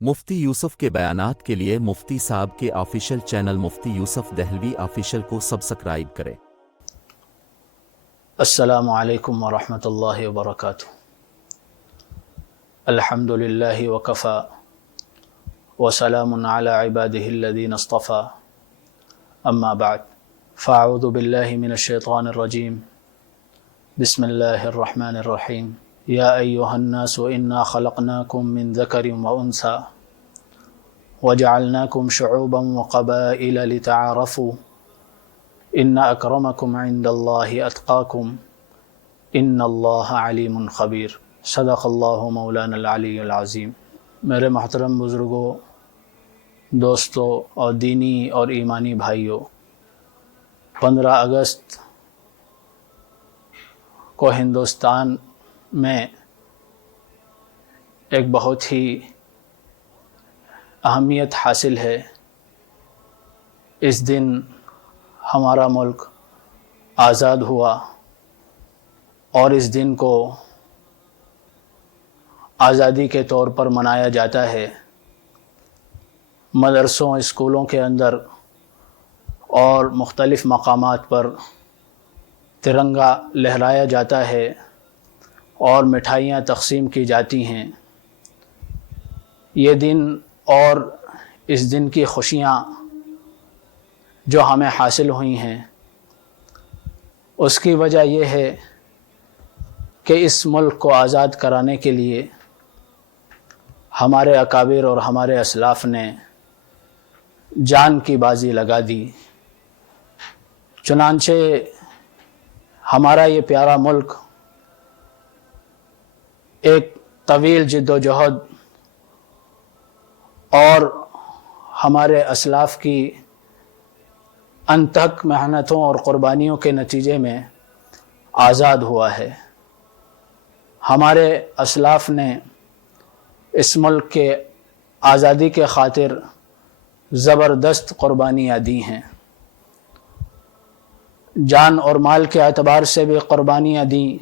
मुफ्ती यूसुफ के बयानात के लिए मुफ्ती साहब के ऑफिशियल चैनल मुफ्ती यूसुफ दहलवी ऑफिशियल को सब्सक्राइब करें। अस्सलामु अलैकुम वरहमतुल्लाहि वबरकातुहू। अल्हम्दुलिल्लाहि वकफ़ा वसलामुन अला इबादिहिल्लज़ीना इस्तफ़ा अम्मा बाद फ़अऊज़ु बिल्लाहि मिनश्शैतानिर्रजीम बिस्मिल्लाहिर्रहमानिर्रहीम या अय्युहन्नासु इन्ना ख़लक़नाकुम मिन ज़करिन व उन्सा वजअलनाकुम शुऊबन व क़बाइल लितआरफ़ू इन्ना अक्रमकुम इंदल्लाहि अत्क़ाकुम इन्नल्लाह अलीमुन ख़बीर। सदक़ल्लाहु मौलाना अल अज़ीम। मेरे मोहतरम बुज़ुर्गों, दोस्तों और दीनी और ईमानी भाइयों, 15 अगस्त को हिंदुस्तान में एक बहुत ही अहमियत हासिल है। इस दिन हमारा मुल्क आज़ाद हुआ और इस दिन को आज़ादी के तौर पर मनाया जाता है। मदरसों, स्कूलों के अंदर और मुख्तलिफ़ मकामात पर तिरंगा लहराया जाता है और मिठाइयाँ तक़सीम की जाती हैं। ये दिन और इस दिन की खुशियाँ जो हमें हासिल हुई हैं, उसकी वजह यह है कि इस मुल्क को आज़ाद कराने के लिए हमारे अकाबिर और हमारे असलाफ़ ने जान की बाजी लगा दी। चुनांचे हमारा ये प्यारा मुल्क एक तवील जिद्दोजहद और हमारे असलाफ़ की अनथक मेहनतों और क़ुरबानियों के नतीजे में आज़ाद हुआ है। हमारे असलाफ़ ने इस मुल्क के आज़ादी के ख़ातिर ज़बरदस्त क़ुरबानियाँ दी हैं। जान और माल के एतबार से भी क़ुरबानियाँ दी,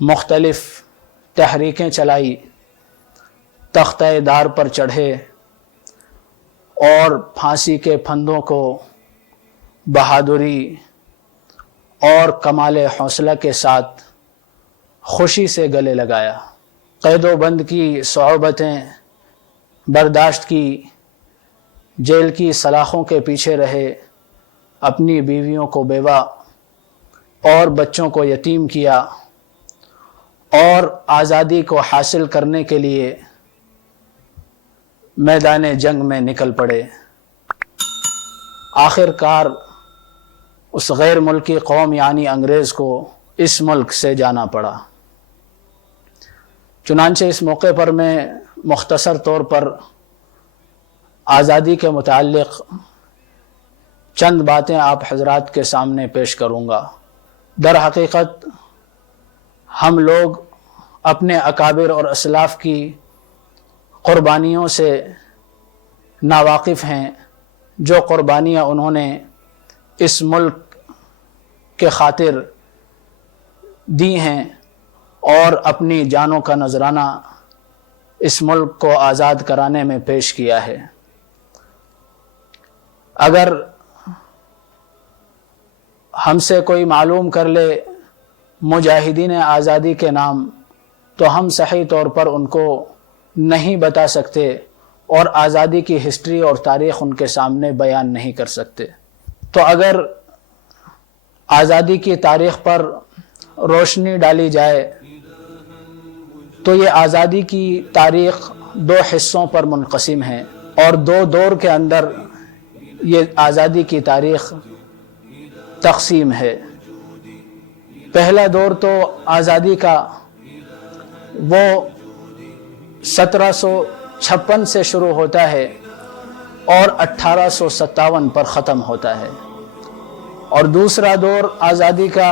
मुख्तलिफ़ तहरीकें चलाई, तख्ते दार पर चढ़े और फांसी के फंदों को बहादुरी और कमाल हौसला के साथ खुशी से गले लगाया। क़ैदोबंद की सोहबतें बर्दाश्त की, जेल की सलाखों के पीछे रहे, अपनी बीवियों को बेवा और बच्चों को यतीम किया और आज़ादी को हासिल करने के लिए मैदान जंग में निकल पड़े। आखिरकार उस गैर मुल्की कौम यानी अंग्रेज़ को इस मुल्क से जाना पड़ा। चुनांचे इस मौके पर मैं मुख्तसर तौर पर आज़ादी के मुताल्लिक़ चंद बातें आप हज़रात के सामने पेश करूँगा। दर हकीकत हम लोग अपने अकाबिर और असलाफ़ की क़ुरबानियों से नावाकिफ़ हैं, जो क़ुरबानियाँ उन्होंने इस मुल्क के ख़ातिर दी हैं और अपनी जानों का नजराना इस मुल्क को आज़ाद कराने में पेश किया है। अगर हमसे कोई मालूम कर ले मुजाहिदीन आज़ादी के नाम, तो हम सही तौर पर उनको नहीं बता सकते और आज़ादी की हिस्ट्री और तारीख़ उनके सामने बयान नहीं कर सकते। तो अगर आज़ादी की तारीख़ पर रोशनी डाली जाए तो ये आज़ादी की तारीख़ 2 हिस्सों पर मुनक़सिम है और 2 दौर के अंदर ये आज़ादी की तारीख़ तक़सीम है। पहला दौर तो आज़ादी का वो 1756 से शुरू होता है और 1857 पर ख़त्म होता है, और दूसरा दौर आज़ादी का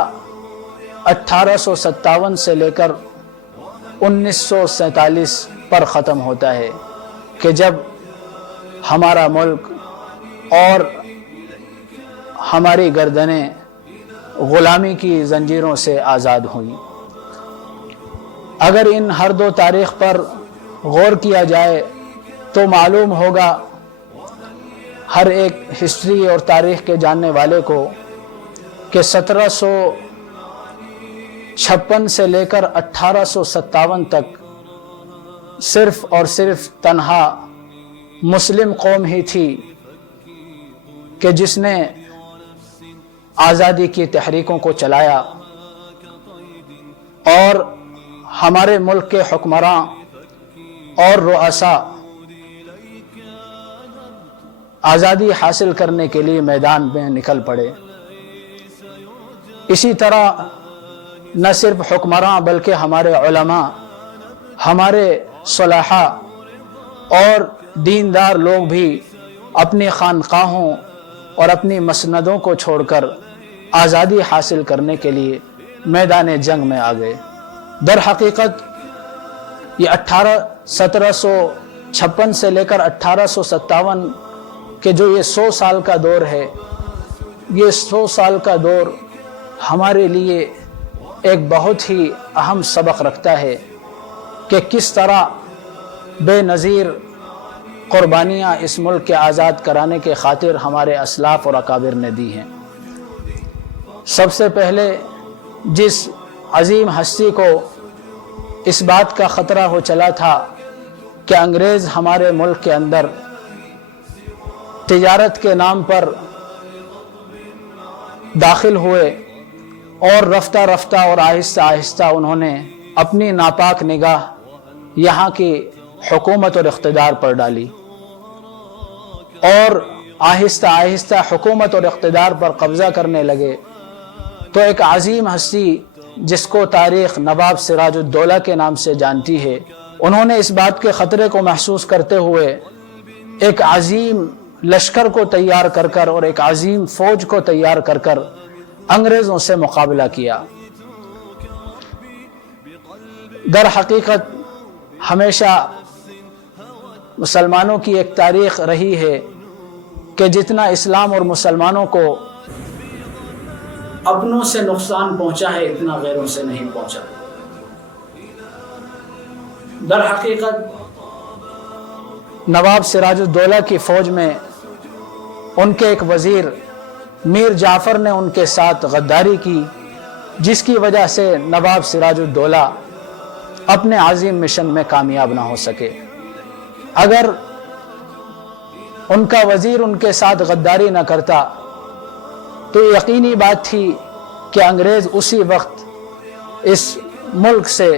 1857 से लेकर 1947 पर ख़त्म होता है कि जब हमारा मुल्क और हमारी गर्दनें ग़ुलामी की ज़ंजीरों से आज़ाद हुई। अगर इन हर 2 तारीख़ पर गौर किया जाए تو معلوم ہوگا ہر ایک ہسٹری اور تاریخ کے جاننے والے کو کہ 1756 سے لے کر 1857 تک صرف اور صرف تنہا مسلم قوم ہی تھی کہ جس نے آزادی کی تحریکوں کو چلایا، اور ہمارے ملک کے حکمراں اور رؤساء آزادی حاصل کرنے کے لیے میدان میں نکل پڑے۔ اسی طرح نہ صرف حکمراں بلکہ ہمارے علماء، ہمارے صلاحاء اور دیندار لوگ بھی اپنی خانقاہوں اور اپنی مسندوں کو چھوڑ کر آزادی حاصل کرنے کے لیے میدان جنگ میں آ گئے۔ در حقیقت یہ 1756 سے لے کر 1857 کہ جو یہ 100 سال کا دور ہے، یہ 100 سال کا دور ہمارے لیے ایک بہت ہی اہم سبق رکھتا ہے کہ کس طرح بے نظیر قربانیاں اس ملک کے آزاد کرانے کے خاطر ہمارے اسلاف اور اکابر نے دی ہیں۔ سب سے پہلے جس عظیم ہستی کو اس بات کا خطرہ ہو چلا تھا کہ انگریز ہمارے ملک کے اندر تجارت کے نام پر داخل ہوئے اور رفتہ رفتہ اور آہستہ آہستہ انہوں نے اپنی ناپاک نگاہ یہاں کی حکومت اور اقتدار پر ڈالی، اور آہستہ آہستہ حکومت اور اقتدار پر قبضہ کرنے لگے، تو ایک عظیم ہستی جس کو تاریخ نواب سراج الدولہ کے نام سے جانتی ہے، انہوں نے اس بات کے خطرے کو محسوس کرتے ہوئے ایک عظیم لشکر کو تیار کر کر اور ایک عظیم فوج کو تیار کر کر انگریزوں سے مقابلہ کیا۔ در حقیقت ہمیشہ مسلمانوں کی ایک تاریخ رہی ہے کہ جتنا اسلام اور مسلمانوں کو اپنوں سے نقصان پہنچا ہے اتنا غیروں سے نہیں پہنچا۔ در حقیقت نواب سراج الدولہ کی فوج میں ان کے ایک وزیر میر جعفر نے ان کے ساتھ غداری کی، جس کی وجہ سے نواب سراج الدولہ اپنے عظیم مشن میں کامیاب نہ ہو سکے۔ اگر ان کا وزیر ان کے ساتھ غداری نہ کرتا تو یقینی بات تھی کہ انگریز اسی وقت اس ملک سے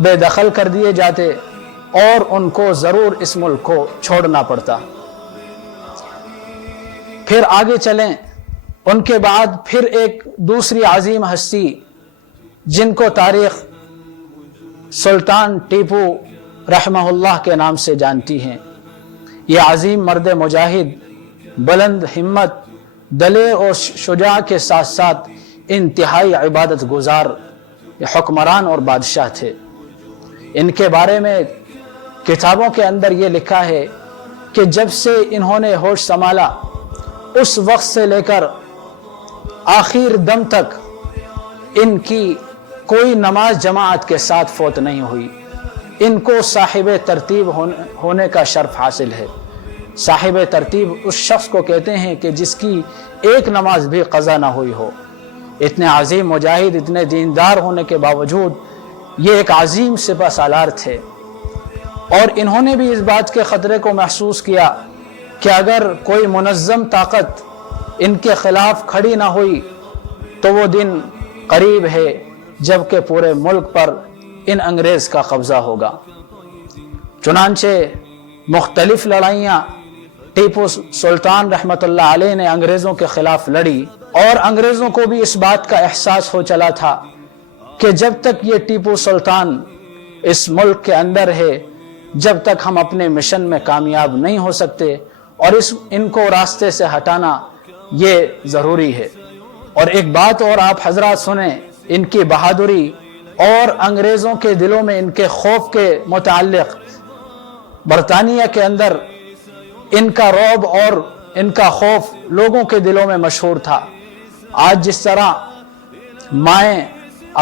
بے دخل کر دیے جاتے اور ان کو ضرور اس ملک کو چھوڑنا پڑتا۔ پھر آگے چلیں، ان کے بعد پھر ایک دوسری عظیم ہستی جن کو تاریخ سلطان ٹیپو رحمہ اللہ کے نام سے جانتی ہیں۔ یہ عظیم مرد مجاہد، بلند ہمت، دلیر اور شجاع کے ساتھ ساتھ انتہائی عبادت گزار حکمران اور بادشاہ تھے۔ ان کے بارے میں کتابوں کے اندر یہ لکھا ہے کہ جب سے انہوں نے ہوش سنبھالا اس وقت سے لے کر آخر دم تک ان کی کوئی نماز جماعت کے ساتھ فوت نہیں ہوئی۔ ان کو صاحب ترتیب ہونے کا شرف حاصل ہے۔ صاحب ترتیب اس شخص کو کہتے ہیں کہ جس کی ایک نماز بھی قضا نہ ہوئی ہو۔ اتنے عظیم مجاہد، اتنے دیندار ہونے کے باوجود یہ ایک عظیم سپہ سالار تھے، اور انہوں نے بھی اس بات کے خطرے کو محسوس کیا کہ اگر کوئی منظم طاقت ان کے خلاف کھڑی نہ ہوئی تو وہ دن قریب ہے جب کہ پورے ملک پر ان انگریز کا قبضہ ہوگا۔ چنانچہ مختلف لڑائیاں ٹیپو سلطان رحمۃ اللہ علیہ نے انگریزوں کے خلاف لڑی، اور انگریزوں کو بھی اس بات کا احساس ہو چلا تھا کہ جب تک یہ ٹیپو سلطان اس ملک کے اندر ہے، جب تک ہم اپنے مشن میں کامیاب نہیں ہو سکتے، اور ان کو راستے سے ہٹانا یہ ضروری ہے۔ اور ایک بات اور آپ حضرات سنیں، ان کی بہادری اور انگریزوں کے دلوں میں ان کے خوف کے متعلق برطانیہ کے اندر ان کا رعب اور ان کا خوف لوگوں کے دلوں میں مشہور تھا۔ آج جس طرح مائیں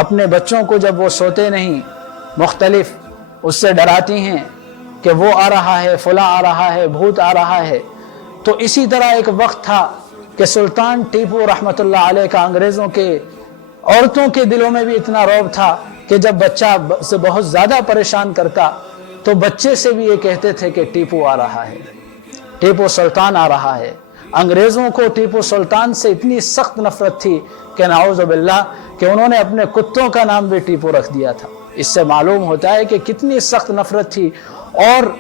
اپنے بچوں کو جب وہ سوتے نہیں مختلف اس سے ڈراتی ہیں، کہ وہ آ رہا ہے، فلاں آ رہا ہے، بھوت آ رہا ہے۔ تو اسی طرح ایک وقت تھا کہ سلطان ٹیپو رحمۃ اللہ علیہ کا انگریزوں کے عورتوں کے دلوں میں بھی اتنا رعب تھا کہ جب بچہ سے بہت زیادہ پریشان کرتا تو بچے سے بھی یہ کہتے تھے کہ ٹیپو آ رہا ہے، ٹیپو سلطان آ رہا ہے۔ انگریزوں کو ٹیپو سلطان سے اتنی سخت نفرت تھی کہ نعوذ باللہ کہ انہوں نے اپنے کتوں کا نام بھی ٹیپو رکھ دیا تھا۔ اس سے معلوم ہوتا ہے کہ کتنی سخت نفرت تھی اور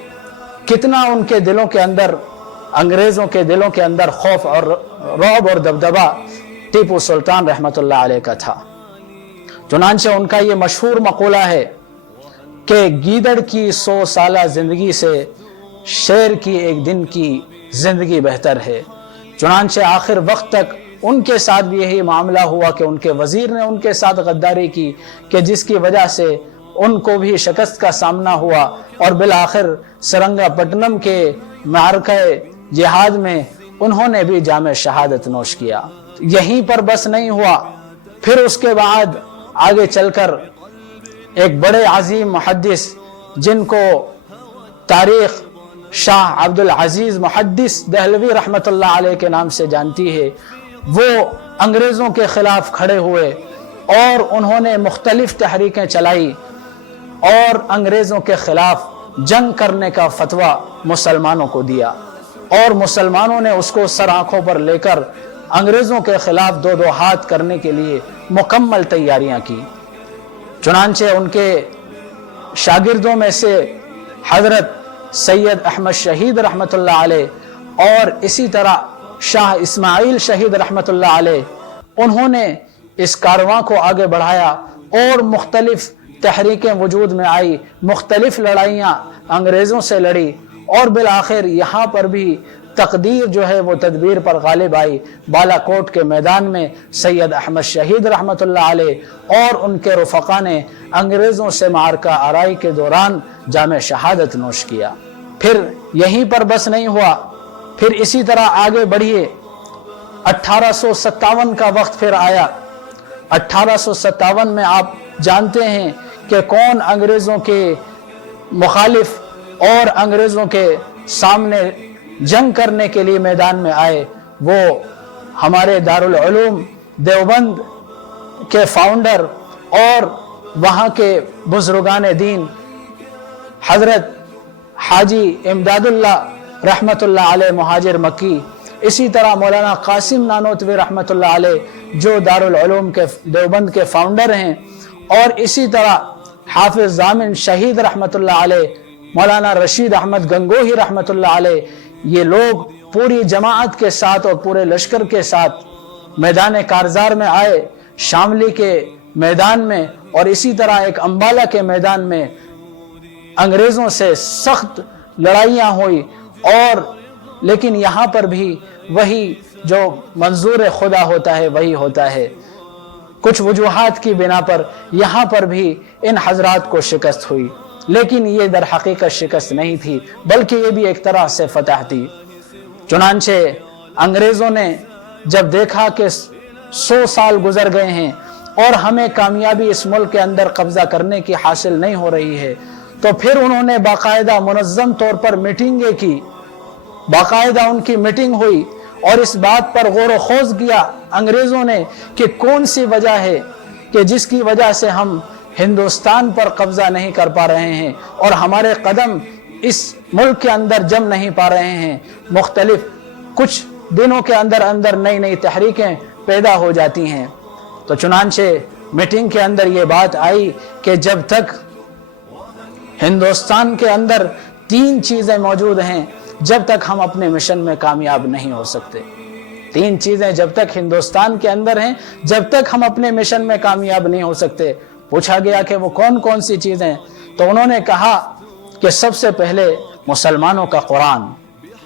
کتنا ان کے دلوں کے اندر، انگریزوں کے دلوں کے اندر خوف اور رعب اور دبدبہ ٹیپو سلطان رحمۃ اللہ علیہ کا تھا۔ چنانچہ ان کا یہ مشہور مقولہ ہے کہ گیدڑ کی 100 سالہ زندگی سے شیر کی ایک دن کی زندگی بہتر ہے۔ چنانچہ آخر وقت تک ان کے ساتھ بھی یہی معاملہ ہوا کہ ان کے وزیر نے ان کے ساتھ غداری کی کہ جس کی وجہ سے ان کو بھی شکست کا سامنا ہوا اور بالآخر سرنگا پٹنم کے معرکہ جہاد میں انہوں نے بھی جام شہادت نوش کیا۔ یہیں پر بس نہیں ہوا، پھر اس کے بعد آگے چل کر ایک بڑے عظیم محدث جن کو تاریخ شاہ عبد العزیز محدث دہلوی رحمۃ اللہ علیہ کے نام سے جانتی ہے، وہ انگریزوں کے خلاف کھڑے ہوئے اور انہوں نے مختلف تحریکیں چلائی اور انگریزوں کے خلاف جنگ کرنے کا فتویٰ مسلمانوں کو دیا، اور مسلمانوں نے اس کو سر آنکھوں پر لے کر انگریزوں کے خلاف دو دو ہاتھ کرنے کے لیے مکمل تیاریاں کی۔ چنانچہ ان کے شاگردوں میں سے حضرت سید احمد شہید رحمۃ اللہ علیہ اور اسی طرح شاہ اسماعیل شہید رحمۃ اللہ علیہ، انہوں نے اس کارواں کو آگے بڑھایا اور مختلف تحریکیں وجود میں آئی، مختلف لڑائیاں انگریزوں سے لڑی اور بالآخر یہاں پر بھی تقدیر جو ہے وہ تدبیر پر غالب آئی۔ بالا کوٹ کے میدان میں سید احمد شہید رحمۃ اللہ علیہ اور ان کے رفقا نے انگریزوں سے معرکہ آرائی کے دوران جام شہادت نوش کیا۔ پھر یہیں پر بس نہیں ہوا، پھر اسی طرح آگے بڑھیے۔ 1857 کا وقت پھر آیا۔ 1857 میں آپ جانتے ہیں کہ کون انگریزوں کے مخالف اور انگریزوں کے سامنے جنگ کرنے کے لیے میدان میں آئے، وہ ہمارے دارالعلوم دیوبند کے فاؤنڈر اور وہاں کے بزرگان دین حضرت حاجی امداد اللہ رحمۃ اللہ علیہ مہاجر مکی، اسی طرح مولانا قاسم نانوتوی رحمۃ اللہ علیہ جو دارالعلوم کے دیوبند کے فاؤنڈر ہیں، اور اسی طرح حافظ ضامن شہید رحمۃ اللہ علیہ، مولانا رشید احمد گنگوہی رحمۃ اللہ علیہ، یہ لوگ پوری جماعت کے ساتھ اور پورے لشکر کے ساتھ میدان کارزار میں آئے، شاملی کے میدان میں اور اسی طرح ایک امبالہ کے میدان میں انگریزوں سے سخت لڑائیاں ہوئی، اور لیکن یہاں پر بھی وہی جو منظور خدا ہوتا ہے وہی ہوتا ہے۔ کچھ وجوہات کی بنا پر یہاں پر بھی ان حضرات کو شکست ہوئی، لیکن یہ در حقیقت شکست نہیں تھی بلکہ یہ بھی ایک طرح سے فتح تھی۔ چنانچہ انگریزوں نے جب دیکھا کہ 100 سال گزر گئے ہیں اور ہمیں کامیابی اس ملک کے اندر قبضہ کرنے کی حاصل نہیں ہو رہی ہے، تو پھر انہوں نے باقاعدہ منظم طور پر میٹنگیں کی، باقاعدہ ان کی میٹنگ ہوئی اور اس بات پر غور و خوض کیا انگریزوں نے کہ کون سی وجہ ہے کہ جس کی وجہ سے ہم ہندوستان پر قبضہ نہیں کر پا رہے ہیں اور ہمارے قدم اس ملک کے اندر جم نہیں پا رہے ہیں۔ مختلف کچھ دنوں کے اندر نئی نئی تحریکیں پیدا ہو جاتی ہیں۔ تو چنانچہ میٹنگ کے اندر یہ بات آئی کہ جب تک ہندوستان کے اندر 3 چیزیں موجود ہیں جب تک ہم اپنے مشن میں کامیاب نہیں ہو سکتے۔ 3 چیزیں جب تک ہندوستان کے اندر ہیں جب تک ہم اپنے مشن میں کامیاب نہیں ہو سکتے۔ پوچھا گیا کہ وہ کون کون سی چیزیں، تو انہوں نے کہا کہ سب سے پہلے مسلمانوں کا قرآن،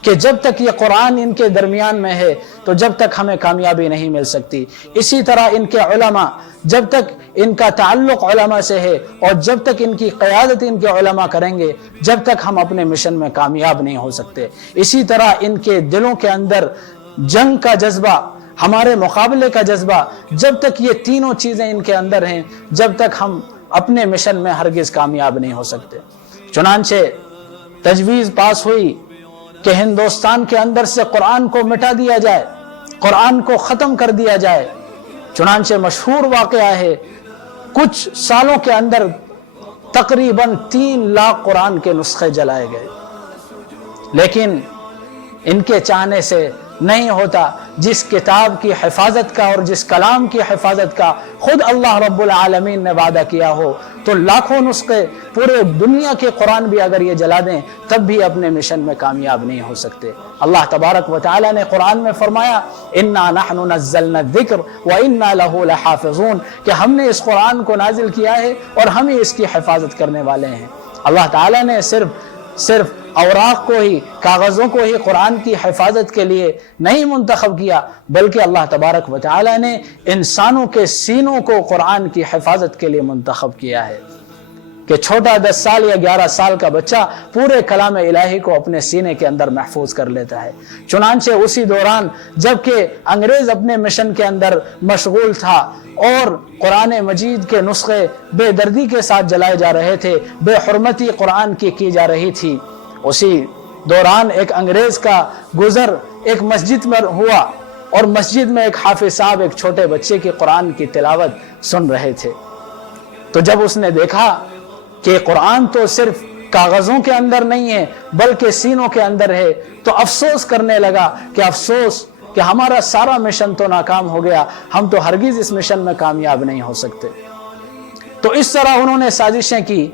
کہ جب تک یہ قرآن ان کے درمیان میں ہے تو جب تک ہمیں کامیابی نہیں مل سکتی۔ اسی طرح ان کے علماء، جب تک ان کا تعلق علماء سے ہے اور جب تک ان کی قیادت ان کے علماء کریں گے جب تک ہم اپنے مشن میں کامیاب نہیں ہو سکتے۔ اسی طرح ان کے دلوں کے اندر جنگ کا جذبہ، ہمارے مقابلے کا جذبہ، جب تک یہ تینوں چیزیں ان کے اندر ہیں جب تک ہم اپنے مشن میں ہرگز کامیاب نہیں ہو سکتے۔ چنانچہ तजवीज़ पास हुई कि हिंदुस्तान के अंदर से कुरान को मिटा दिया जाए, कुरान को ख़त्म कर दिया जाए। चुनांचे मशहूर वाक़या है, कुछ सालों के अंदर तकरीबन 3 लाख कुरान के नुस्खे जलाए गए। लेकिन इनके चाहने से नहीं होता। जिस किताब की हिफाजत का और जिस कलाम की हिफाजत का खुद अल्लाह रब्बुल आलमीन ने वादा किया हो, तो लाखों नुस्खे पूरे दुनिया के कुरान भी अगर ये जला दें तब भी अपने मिशन में कामयाब नहीं हो सकते। अल्लाह तबारक व तआला ने कुरान में फरमाया, इन्ना नहनु नज़्ज़लना ज़िक्र व इन्ना लहू लहाफ़िज़ून, कि हमने इस कुरान को नाजिल किया है और हम ही इसकी हिफाजत करने वाले हैं। अल्लाह ताला ने सिर्फ औराक को ही, कागज़ों को ही कुरान की हिफाजत के लिए नहीं मुंतखब किया, बल्कि अल्लाह तबारक व तआला ने इंसानों के सीनों को कुरान की हिफाजत के लिए मुंतखब किया है कि छोटा 10 साल या 11 साल का बच्चा पूरे कलाम इलाही को अपने सीने के अंदर महफूज कर लेता है। चुनांचे उसी दौरान जबकि अंग्रेज अपने मिशन के अंदर मशगूल था और कुरान मजीद के नुस्खे बेदर्दी के साथ जलाए जा रहे थे, बेहुरमती कुरान की जा रही थी, उसी दौरान एक अंग्रेज का गुजर एक मस्जिद में हुआ और मस्जिद में एक हाफिज साहब एक छोटे बच्चे की कुरान की तिलावत सुन रहे थे। तो जब उसने देखा कि कुरान तो सिर्फ कागजों के अंदर नहीं है बल्कि सीनों के अंदर है, तो अफसोस करने लगा कि अफसोस कि हमारा सारा मिशन तो नाकाम हो गया, हम तो हरगिज इस मिशन में कामयाब नहीं हो सकते। तो इस तरह उन्होंने साजिशें की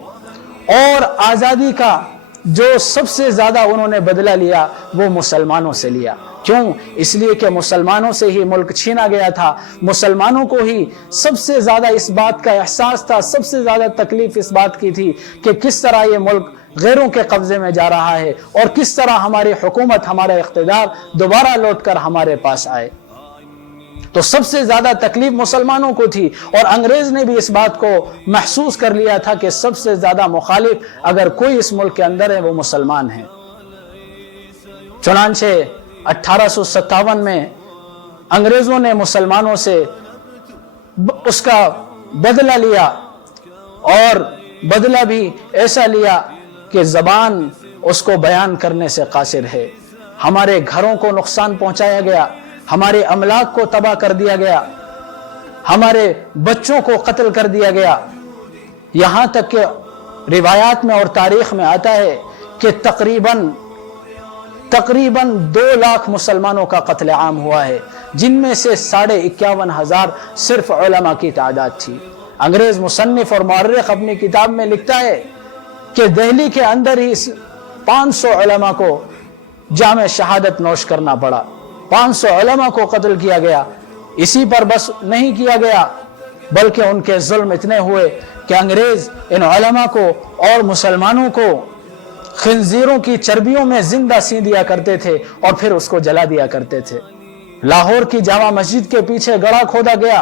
और आज़ादी का जो सबसे ज्यादा उन्होंने बदला लिया वो मुसलमानों से लिया। क्यों? इसलिए कि मुसलमानों से ही मुल्क छीना गया था, मुसलमानों को ही सबसे ज्यादा इस बात का एहसास था, सबसे ज्यादा तकलीफ इस बात की थी कि किस तरह ये मुल्क गैरों के कब्जे में जा रहा है और किस तरह हमारी हुकूमत, हमारा इख्तिदार दोबारा लौटकर हमारे पास आए। तो सबसे ज्यादा तकलीफ मुसलमानों को थी और अंग्रेज ने भी इस बात को महसूस कर लिया था कि सबसे ज्यादा मुखालिफ अगर कोई इस मुल्क के अंदर है वो मुसलमान है। चुनांचे 1857 में अंग्रेजों ने मुसलमानों से उसका बदला लिया और बदला भी ऐसा लिया कि जबान उसको बयान करने से कासिर है। हमारे घरों को नुकसान पहुंचाया गया, हमारे अमलाक को तबाह कर दिया गया, हमारे बच्चों को कत्ल कर दिया गया। यहां तक कि रिवायात में और तारीख में आता है कि तकरीबन 2 लाख मुसलमानों का कत्ल आम हुआ है, जिनमें से 51,500 सिर्फ उलमा की तादाद थी। अंग्रेज मुसन्निफ और मुअर्रिख अपनी किताब में लिखता है कि दिल्ली के अंदर ही 500 उलमा को जाम शहादत नोश करना पड़ा, 500 उलमा को कत्ल किया गया। इसी पर बस नहीं किया गया बल्कि उनके जुल्म इतने हुए कि अंग्रेज इन उलमा को और मुसलमानों को खिंजीरों की चर्बियों में जिंदा सी दिया करते थे और फिर उसको जला दिया करते थे। लाहौर की जामा मस्जिद के पीछे गड्ढा खोदा गया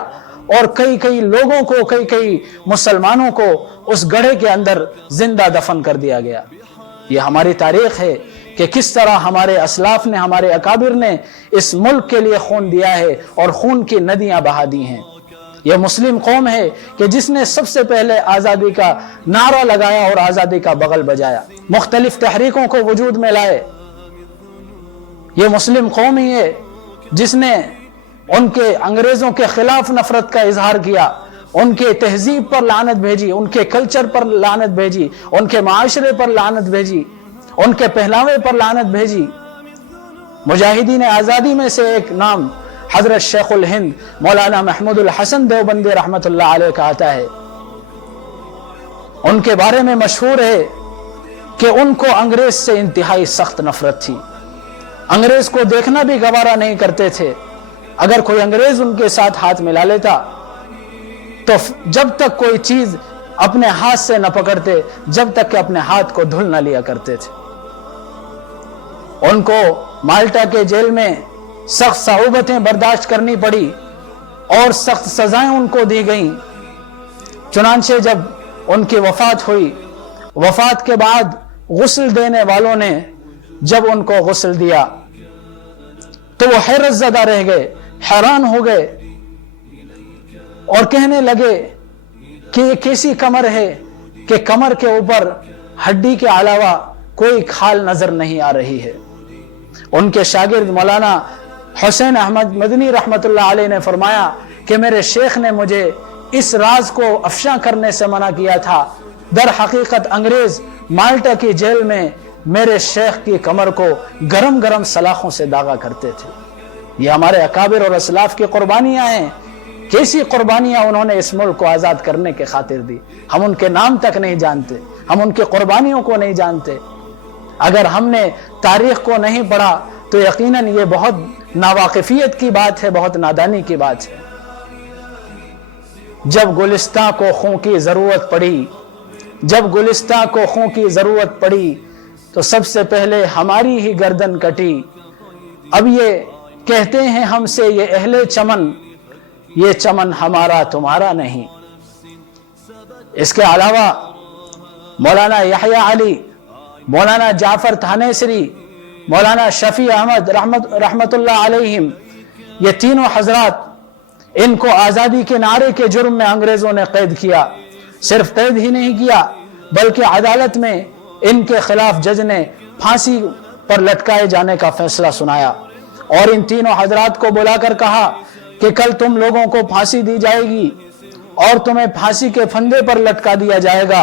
और कई लोगों को, कई मुसलमानों को उस गड्ढे के अंदर जिंदा दफन कर दिया गया। ये हमारी तारीख है कि किस तरह हमारे असलाफ ने, हमारे अकाबिर ने इस मुल्क के लिए खून दिया है और खून की नदियां बहा दी हैं। यह मुस्लिम कौम है कि जिसने सबसे पहले आज़ादी का नारा लगाया और आज़ादी का बगल बजाया, मुख्तलिफ तहरीकों को वजूद में लाए। यह मुस्लिम कौम ही है जिसने उनके अंग्रेजों के खिलाफ नफरत का इजहार किया, उनके तहजीब पर लानत भेजी, उनके कल्चर पर लानत भेजी, उनके माशरे पर लानत भेजी, उनके पहनावे पर लानत भेजी। मुजाहिदीन आज़ादी में से एक नाम हजरत शेखुल हिंद मौलाना महमूदुल हसन देवबंदी रहमतुल्लाह अलैह का आता है। उनके बारे में मशहूर है कि उनको अंग्रेज से इंतहाई सख्त नफरत थी, अंग्रेज को देखना भी गवारा नहीं करते थे। अगर कोई अंग्रेज उनके साथ हाथ मिला लेता तो जब तक कोई चीज अपने हाथ से न पकड़ते जब तक कि अपने हाथ को धुल न लिया करते थे। उनको माल्टा के जेल में सख्त सऊबतें बर्दाश्त करनी पड़ी और सख्त सजाएं उनको दी गईं। चुनांचे जब उनकी वफात हुई, वफात के बाद गुस्ल देने वालों ने जब उनको गुस्ल दिया तो वो हैरत ज़दा रह गए, हैरान हो गए और कहने लगे कि ये कैसी कमर है कि कमर के ऊपर हड्डी के अलावा कोई खाल नजर नहीं आ रही है। उनके शागिर्द मौलाना हुसैन अहमद मदनी रहमतुल्लाह अलैह ने फरमाया कि मेरे शेख ने मुझे इस राज को अफशा करने से मना किया था। दर हकीकत अंग्रेज माल्टा की जेल में मेरे शेख की कमर को गरम गरम सलाखों से दागा करते थे। ये हमारे अकाबिर और असलाफ की कुर्बानियां हैं। कैसी कुर्बानियां उन्होंने इस मुल्क को आजाद करने के खातिर दी। हम उनके नाम तक नहीं जानते, हम उनके कुर्बानियों को नहीं जानते। अगर हमने तारीख को नहीं पढ़ा तो यकीनन ये बहुत नावाकिफियत की बात है, बहुत नादानी की बात है। जब गुलिस्तां को खून की जरूरत पड़ी, जब गुलिस्तां को खून की जरूरत पड़ी तो सबसे पहले हमारी ही गर्दन कटी। अब ये कहते हैं हमसे ये अहले चमन, ये चमन हमारा तुम्हारा नहीं। इसके अलावा मौलाना यहया अली, मौलाना जाफर थानेसरी, मौलाना शफी अहमद रहमतुल्लाह अलैहिम, ये तीनों हजरात, इनको आज़ादी के नारे के जुर्म में अंग्रेजों ने कैद किया। सिर्फ कैद ही नहीं किया बल्कि अदालत में इनके खिलाफ जज ने फांसी पर लटकाए जाने का फैसला सुनाया और इन तीनों हजरात को बुलाकर कहा कि कल तुम लोगों को फांसी दी जाएगी और तुम्हें फांसी के फंदे पर लटका दिया जाएगा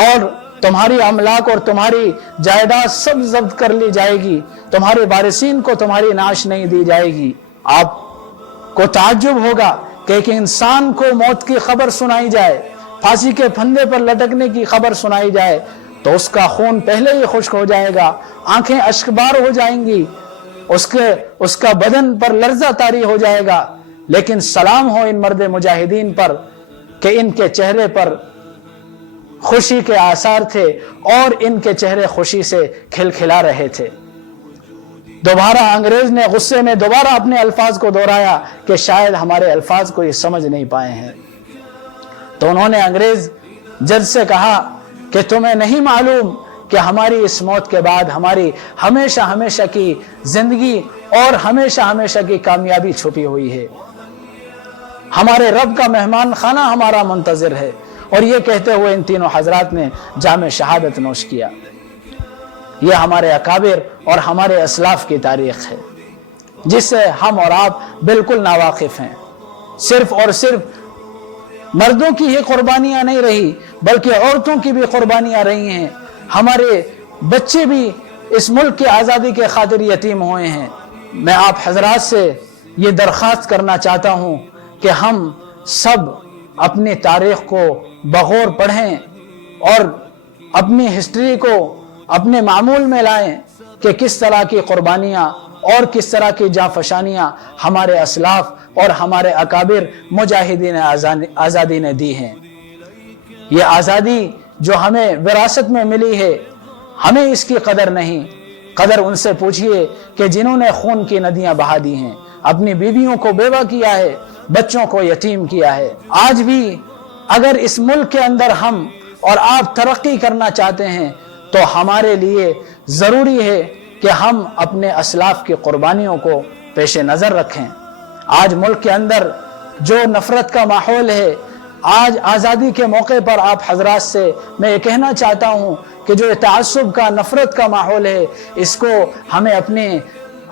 और तुम्हारी अमलाक और तुम्हारी जायदाद सब जब्त कर ली जाएगी, तुम्हारे वारिसीन को तुम्हारी नाश नहीं दी जाएगी। आपको ताज्जुब होगा कि एक इंसान को मौत की खबर सुनाई जाए, फांसी के फंदे पर लटकने की खबर सुनाई जाए तो उसका खून पहले ही खुश्क हो जाएगा, आंखें अश्कबार हो जाएंगी, उसका बदन पर लर्जा तारी हो जाएगा। लेकिन सलाम हो इन मर्द मुजाहिदीन पर कि इनके चेहरे पर खुशी के आसार थे और इनके चेहरे खुशी से खिलखिला रहे थे। दोबारा अंग्रेज ने गुस्से में दोबारा अपने अल्फाज को दोहराया कि शायद हमारे अल्फाज को ये समझ नहीं पाए हैं। तो उन्होंने अंग्रेज जज से कहा कि तुम्हें नहीं मालूम कि हमारी इस मौत के बाद हमारी हमेशा हमेशा की जिंदगी और हमेशा हमेशा की कामयाबी छुपी हुई है। हमारे रब का मेहमान खाना हमारा मुंतजिर है। और ये कहते हुए इन तीनों हजरात ने जामे शहादत नोश किया। ये हमारे अकाबिर और हमारे असलाफ की तारीख है जिससे हम और आप बिल्कुल नावाकिफ हैं। सिर्फ और सिर्फ मर्दों की ही कुर्बानियां नहीं रही बल्कि औरतों की भी कुर्बानियां रही हैं। हमारे बच्चे भी इस मुल्क की आज़ादी के खातिर यतीम हुए हैं। मैं आप हजरात से ये दरख्वास्त करना चाहता हूँ कि हम सब अपनी तारीख को बगौर पढ़ें और अपनी हिस्ट्री को अपने मामूल में लाएं कि किस तरह की कुर्बानियाँ और किस तरह की जाफशानियाँ हमारे असलाफ और हमारे अकाबिर मुजाहिदीन आज़ादी ने दी हैं। ये आज़ादी जो हमें विरासत में मिली है, हमें इसकी कदर नहीं। कदर उनसे पूछिए कि जिन्होंने खून की नदियां बहा दी हैं, अपनी बीवियों को बेवा किया है, बच्चों को यतीम किया है। आज भी अगर इस मुल्क के अंदर हम और आप तरक्की करना चाहते हैं तो हमारे लिए जरूरी है कि हम अपने असलाफ की कुर्बानियों को पेश नजर रखें। आज मुल्क के अंदर जो नफरत का माहौल है, आज आज़ादी के मौके पर आप हजरात से मैं ये कहना चाहता हूँ कि जो तआस्सुब का नफरत का माहौल है, इसको हमें अपने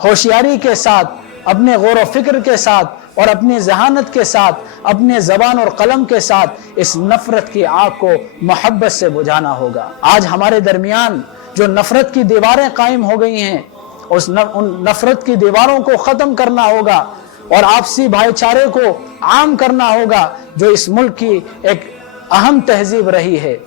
होशियारी के साथ, अपने गौर व फिक्र के साथ और अपनी जहानत के साथ, अपने जबान और कलम के साथ इस नफरत की आग को मोहब्बत से बुझाना होगा। आज हमारे दरमियान जो नफरत की दीवारें कायम हो गई हैं, उन नफरत की दीवारों को ख़त्म करना होगा और आपसी भाईचारे को आम करना होगा जो इस मुल्क की एक अहम तहजीब रही है।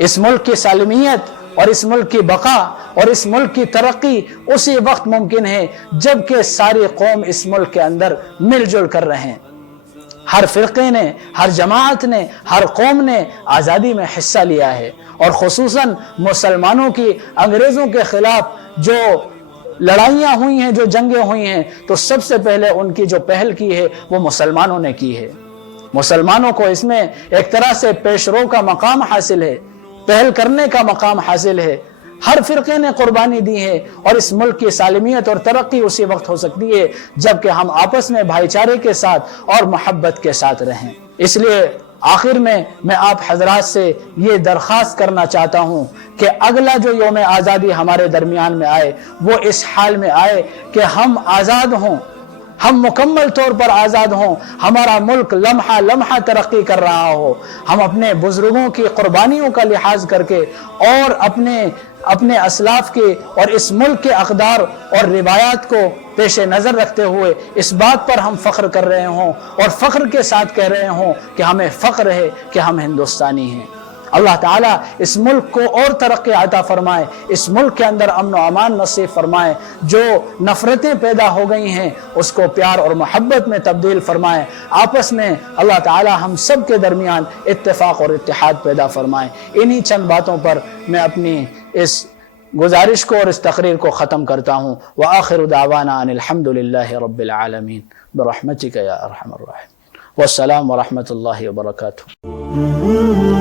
इस मुल्क की सालमियत और इस मुल्क की बका और इस मुल्क की तरक्की उसी वक्त मुमकिन है जबकि सारी कौम इस मुल्क के अंदर मिलजुल कर रहे हैं। हर फिरके ने, हर जमात ने, हर कौम ने आज़ादी में हिस्सा लिया है और खुसूसन मुसलमानों की अंग्रेज़ों के खिलाफ जो लड़ाइयाँ हुई हैं, जो जंगें हुई हैं, तो सबसे पहले उनकी जो पहल की है वो मुसलमानों ने की है। मुसलमानों को इसमें एक तरह से पेशरो का मकाम हासिल है, पहल करने का मकाम हासिल है। हर फिरके ने कुर्बानी दी है और इस मुल्क की सालमियत और तरक्की उसी वक्त हो सकती है जबकि हम आपस में भाईचारे के साथ और मोहब्बत के साथ रहें। इसलिए आखिर में मैं आप हजरात से ये दरख्वास्त करना चाहता हूँ کہ اگلا جو یوم آزادی ہمارے درمیان میں آئے وہ اس حال میں آئے کہ ہم آزاد ہوں، ہم مکمل طور پر آزاد ہوں، ہمارا ملک لمحہ لمحہ ترقی کر رہا ہو، ہم اپنے بزرگوں کی قربانیوں کا لحاظ کر کے اور اپنے اسلاف کے اور اس ملک کے اقدار اور روایات کو پیش نظر رکھتے ہوئے اس بات پر ہم فخر کر رہے ہوں اور فخر کے ساتھ کہہ رہے ہوں کہ ہمیں فخر ہے کہ ہم ہندوستانی ہیں۔ اللہ تعالیٰ اس ملک کو اور ترقی عطا فرمائے، اس ملک کے اندر امن و امان نصیب فرمائے، جو نفرتیں پیدا ہو گئی ہیں اس کو پیار اور محبت میں تبدیل فرمائے، آپس میں اللہ تعالیٰ ہم سب کے درمیان اتفاق اور اتحاد پیدا فرمائے۔ انہی چند باتوں پر میں اپنی اس گزارش کو اور اس تقریر کو ختم کرتا ہوں۔ وآخر دعوانا ان الحمد للہ رب العالمین برحمتک یا ارحم الراحمین، والسلام ورحمۃ اللہ وبرکاتہ۔